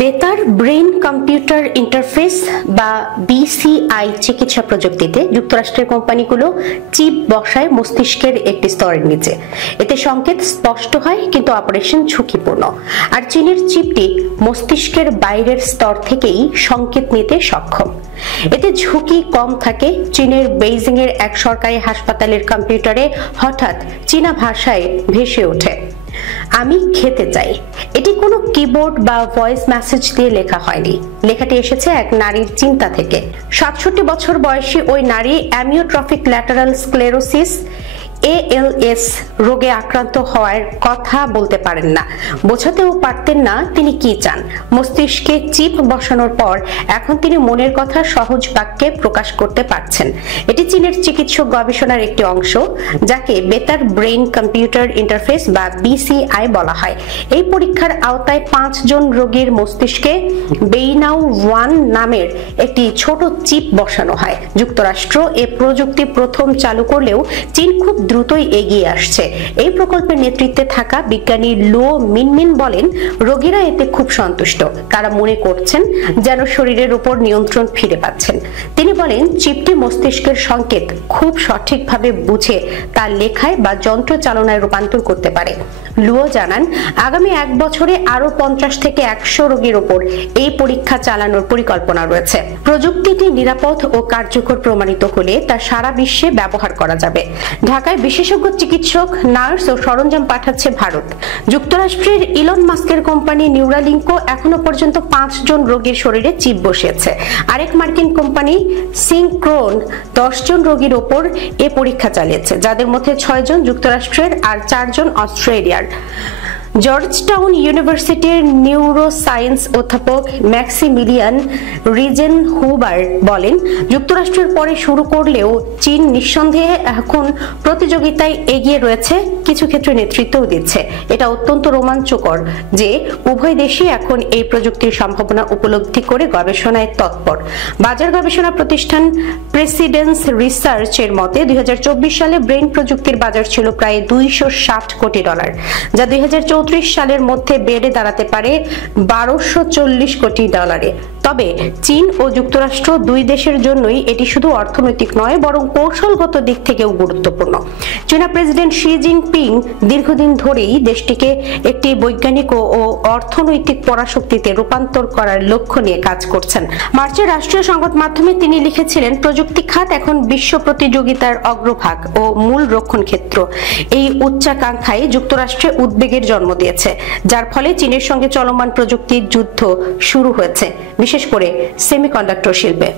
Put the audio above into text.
বেতার brain computer interface বা BCI চিকিৎসা প্রযুক্তিতে যুক্তরাষ্ট্রের কোম্পানিগুলো চিপ বসায় মস্তিষ্কের একটি স্তরের নিচে। এতে সংকেত স্পষ্ট হয় কিন্তু অপারেশন ঝুঁকিপূর্ণ। আর চীনের চিপটি মস্তিষ্কের বাইরের স্তর থেকেই সংকেত নিতে সক্ষম। এতে ঝুঁকি কম থাকে। চীনের বেইজিং এর এক সরকারি হাসপাতালের কম্পিউটারে হঠাৎ চীনা ভাষায় ভেসে ওঠে, আমি খেতে চাই। এটি কোনো কিবোর্ড বা ভয়েস মেসেজ দিয়ে লেখা হয়নি। লেখাটি এসেছে এক নারীর চিন্তা থেকে। ৬৭ বছর বয়সী ওই নারী অ্যামিওট্রফিক ল্যাটারাল স্ক্লেরোসিস ALS রোগে আক্রান্ত হওয়ার কথা বলতে পারেন না, বোঝাতেও পারতেন না তিনি কি চান। মস্তিষ্কে চিপ বসানোর পর এখন তিনি মনের কথা সহজ বাক্যে প্রকাশ করতে পারছেন। এটি চীনের চিকিৎসক গবেষণার একটি অংশ, যাকে বেতার ব্রেইন কম্পিউটার ইন্টারফেস বা BCI বলা হয়। এই পরীক্ষার আওতায় 5 জন রোগীর মস্তিষ্কে বেইনাও 1 নামের একটি ছোট চিপ বসানো হয়। যুক্তরাষ্ট্র এ প্রযুক্তি প্রথম চালু করলেও চীন খুব দ্রুতই এগিয়ে আসছে। এই প্রকল্পের নেতৃত্বে থাকা বিজ্ঞানী লুও মিনমিন বলেন, রোগীরা এতে খুব সন্তুষ্ট। তারা মনে করছেন যেন শরীরের উপর নিয়ন্ত্রণ ফিরে পাচ্ছেন। তিনি বলেন, চিপটি মস্তিষ্কের সংকেত খুব সঠিকভাবে বুঝে তা লেখায় বা যন্ত্র চালনায় রূপান্তর করতে পারে। লুও জানান, আগামী 1 বছরে আরো 50 থেকে 100 রোগীর উপর এই পরীক্ষা চালানোর পরিকল্পনা রয়েছে। প্রযুক্তিটি নিরাপদ ও কার্যকর প্রমাণিত হলে তা সারা বিশ্বে ব্যবহার করা যাবে। ঢাকায় বিশেষজ্ঞ চিকিৎসক, নার্স ও সরঞ্জাম পাঠাচ্ছে ভারত। যুক্তরাষ্ট্রের ইলন মাস্কের কোম্পানি নিউরালিঙ্কো এখনো পর্যন্ত 5 জন রোগীর শরীরে চিপ বসিয়েছে। আরেক মার্কিন কোম্পানি সিনক্রোন 10 জন রোগীর ওপর এ পরীক্ষা চালিয়েছে, যাদের মধ্যে 6 জন যুক্তরাষ্ট্রের আর 4 জন অস্ট্রেলিয়ার। জর্জটাউন ইউনিভার্সিটির নিউরোসায়েন্স অধ্যাপক ম্যাক্সিমিলিয়ান রিজেন হুবার বলেন, যুক্তরাষ্ট্রের পরে শুরু করলেও চীন নিঃসন্দেহে এখন প্রতিযোগিতায় এগিয়ে রয়েছে, কিছু ক্ষেত্রে নেতৃত্বও দিচ্ছে। এটা অত্যন্ত রোমাঞ্চকর যে উভয় দেশই এখন এই প্রযুক্তির সম্ভাবনা উপলব্ধি করে গবেষণায় তৎপর। বাজার গবেষণা প্রতিষ্ঠান প্রেসিডেন্স রিসার্চের মতে 2024 সালে ব্রেইন প্রযুক্তির বাজার ছিল প্রায় $260 কোটি, যা 2034 সালের মধ্যে বেড়ে দাঁড়াতে পারে $1240 কোটি। তবে চীন ও যুক্তরাষ্ট্র দুই দেশের জন্যই এটি শুধু অর্থনৈতিক নয়, বরং কৌশলগত দিক থেকেও গুরুত্বপূর্ণ। চীনা প্রেসিডেন্ট শি জিনপিং দীর্ঘদিন ধরেই দেশটিকে একটি বৈজ্ঞানিক ও অর্থনৈতিক পরাশক্তিতে রূপান্তর করার লক্ষ্য নিয়ে কাজ করছেন। মার্চের রাষ্ট্রীয় সংবাদ মাধ্যমে তিনি লিখেছিলেন, প্রযুক্তি খাত এখন বিশ্ব প্রতিযোগিতার অগ্রভাগ ও মূল রক্ষণ ক্ষেত্র। এই উচ্চাকাঙ্ক্ষায় যুক্তরাষ্ট্রে উদ্বেগের জন্ম দিয়েছে, যার ফলে চীনের সঙ্গে চলমান প্রযুক্তির যুদ্ধ শুরু হয়েছে, বিশেষ করে সেমিকন্ডাক্টর শিল্পে।